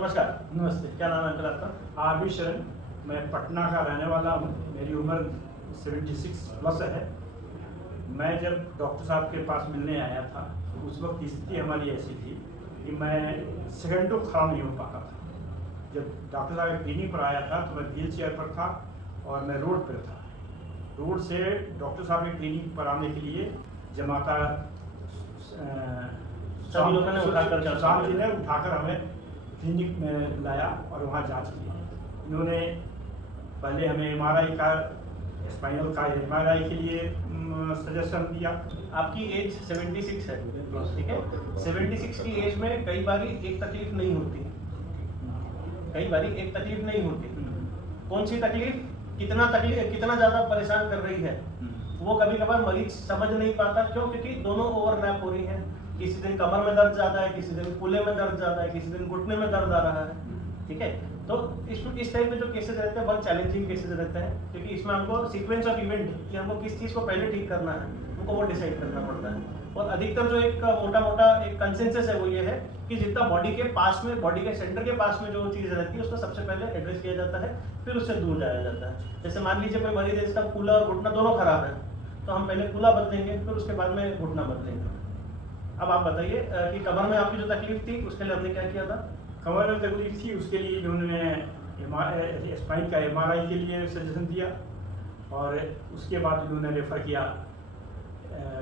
नमस्कार। नमस्ते। क्या नाम है अंकल आपका? आर वी शरण। मैं पटना का रहने वाला हूँ। मेरी उम्र 76 प्लस है। मैं जब डॉक्टर साहब के पास मिलने आया था तो उस वक्त स्थिति हमारी ऐसी थी कि मैं सेकंडों खड़ा नहीं हो पाता था। जब डॉक्टर साहब के क्लिनिक पर आया था तो मैं व्हील चेयर पर था और मैं रोड पर था। रोड से डॉक्टर साहब के क्लिनिक पर आने के लिए जमाता सभी लोगों ने साहब जी ने उठाकर हमें क्लिनिक में लाया और वहाँ जांच की। इन्होंने पहले हमें एमआरआई का, स्पाइनल का एमआरआई के लिए सजेशन दिया। आपकी एज 76 है, ठीक है। 76 की एज में कई बार एक तकलीफ नहीं होती, कौन सी तकलीफ कितना ज़्यादा परेशान कर रही है वो कभी कभार मरीज समझ नहीं पाता। क्यों? क्योंकि दोनों ओवरलैप हो रही है। किसी दिन कमर में दर्द ज़्यादा है, किसी दिन कूल्हे में दर्द ज़्यादा है, किसी दिन घुटने में दर्द आ रहा है, ठीक है। तो इस टाइप में जो केसेस रहते हैं बहुत चैलेंजिंग केसेस रहते हैं, क्योंकि इसमें हमको सीक्वेंस ऑफ इवेंट कि हमको किस चीज़ को पहले ठीक करना है हमको वो डिसाइड करना पड़ता है। और अधिकतर जो एक मोटा एक कंसेंसस है वो ये है कि जितना बॉडी के पास में, बॉडी के सेंटर के पास में जो चीज़ रहती है उसको सबसे पहले एड्रेस किया जाता है, फिर उससे दूर जाया जाता है। जैसे मान लीजिए कोई मरीज है जिसका कूल्हा और घुटना दोनों खराब है, तो हम पहले कूल्हा बदलेंगे, फिर उसके बाद में घुटना बदलेंगे। अब आप बताइए कि कमर में आपकी जो तकलीफ थी उसके लिए हमने क्या किया था? कमर में तकलीफ थी, उसके लिए इन्होंने स्पाइन का एमआरआई के लिए सजेशन दिया और उसके बाद उन्होंने रेफ़र किया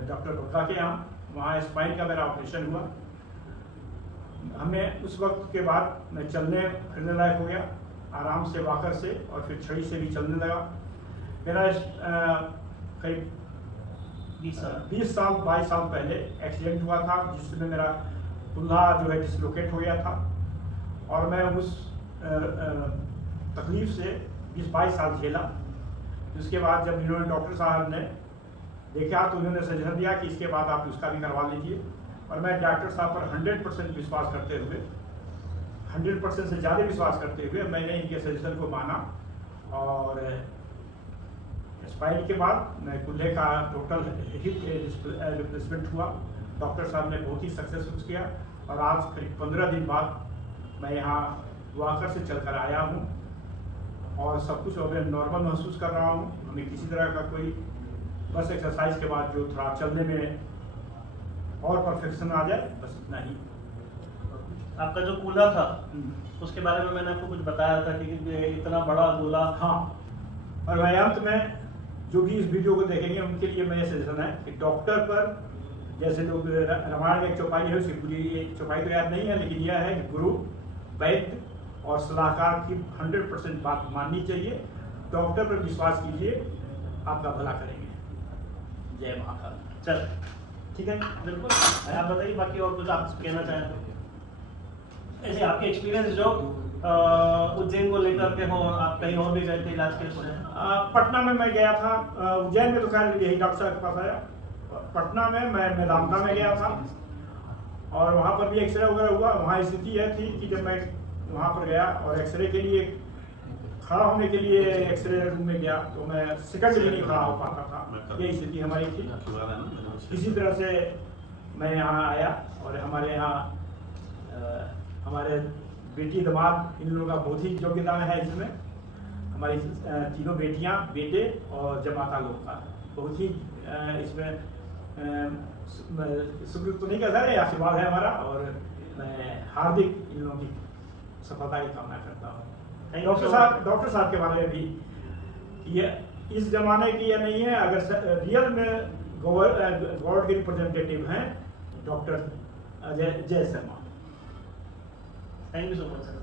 डॉक्टर गुप्ता के यहाँ। वहाँ स्पाइन का मेरा ऑपरेशन हुआ। हमें उस वक्त के बाद मैं चलने फिरने लायक हो गया, आराम से वॉकर से, और फिर छड़ी से भी चलने लगा। मेरा करीब 22 साल पहले एक्सीडेंट हुआ था जिसमें मेरा कुल्हा जो है डिसलोकेट हो गया था और मैं उस तकलीफ से 20-22 साल झेला। उसके बाद जब इन्होंने डॉक्टर साहब ने देखा तो उन्होंने सजेशन दिया कि इसके बाद आप उसका भी करवा लीजिए। और मैं डॉक्टर साहब पर 100% विश्वास करते हुए, 100% से ज़्यादा विश्वास करते हुए मैंने इनके सजेशन को माना और स्पाइन के बाद मैं कूल्हे का टोटल हिप रिप्लेसमेंट हुआ। डॉक्टर साहब ने बहुत ही सक्सेसफुल किया और आज करीब 15 दिन बाद मैं यहाँ वॉकर से चलकर आया हूँ और सब कुछ अब नॉर्मल महसूस कर रहा हूँ। हमें किसी तरह का कोई, बस एक्सरसाइज के बाद जो थोड़ा चलने में और परफेक्शन आ जाए, बस इतना ही। आपका जो कूल्हा था उसके बारे में मैंने आपको कुछ बताया था कि इतना बड़ा कूल्हा। हाँ, और मैं अंत में जो भी इस वीडियो को देखेंगे उनके लिए मेरा सजेशन है कि डॉक्टर पर, जैसे लोग रामायण में एक चौपाई है, उसकी पूरी चौपाई तो याद नहीं है, लेकिन यह है कि गुरु, वैद्य और सलाहकार की 100% बात माननी चाहिए। डॉक्टर पर विश्वास कीजिए, आपका भला करेंगे। जय महाकाल। चल ठीक है, बिल्कुल। आप बताइए बाकी और कुछ आप कहना चाहें तो। ऐसे आपके एक्सपीरियंस जो उज्जैन को लेकर के हो, आप कहीं और भी गए थे इलाज के लिए? पटना में मैं गया था। उज्जैन में तो खैर यही डॉक्टर साहब के पास आया। पटना में मैं मेदांता में गया था और वहाँ पर भी एक्सरे वगैरह हुआ। वहाँ स्थिति यह थी कि जब मैं वहाँ पर गया और एक्सरे के लिए खड़ा होने के लिए एक्सरे रूम में गया तो मैं सेकंड भी नहीं खड़ा हो पाता था। यही स्थिति हमारी थी। इसी तरह से मैं यहाँ आया और हमारे यहाँ हमारे बेटी दामाद इन लोगों का बहुत ही योगदान है इसमें। हमारी तीनों बेटियाँ, बेटे और जमाता लोग का बहुत ही इसमें शुक्र तो नहीं कहता है, आशीर्वाद है हमारा और मैं हार्दिक इन लोगों की सफलता की कामना करता हूँ। डॉक्टर साहब के बारे में भी ये इस जमाने की यह नहीं है, अगर रियल में गॉड के रिप्रेजेंटेटिव हैं doctor Ajay Sharma. Thank you so much sir.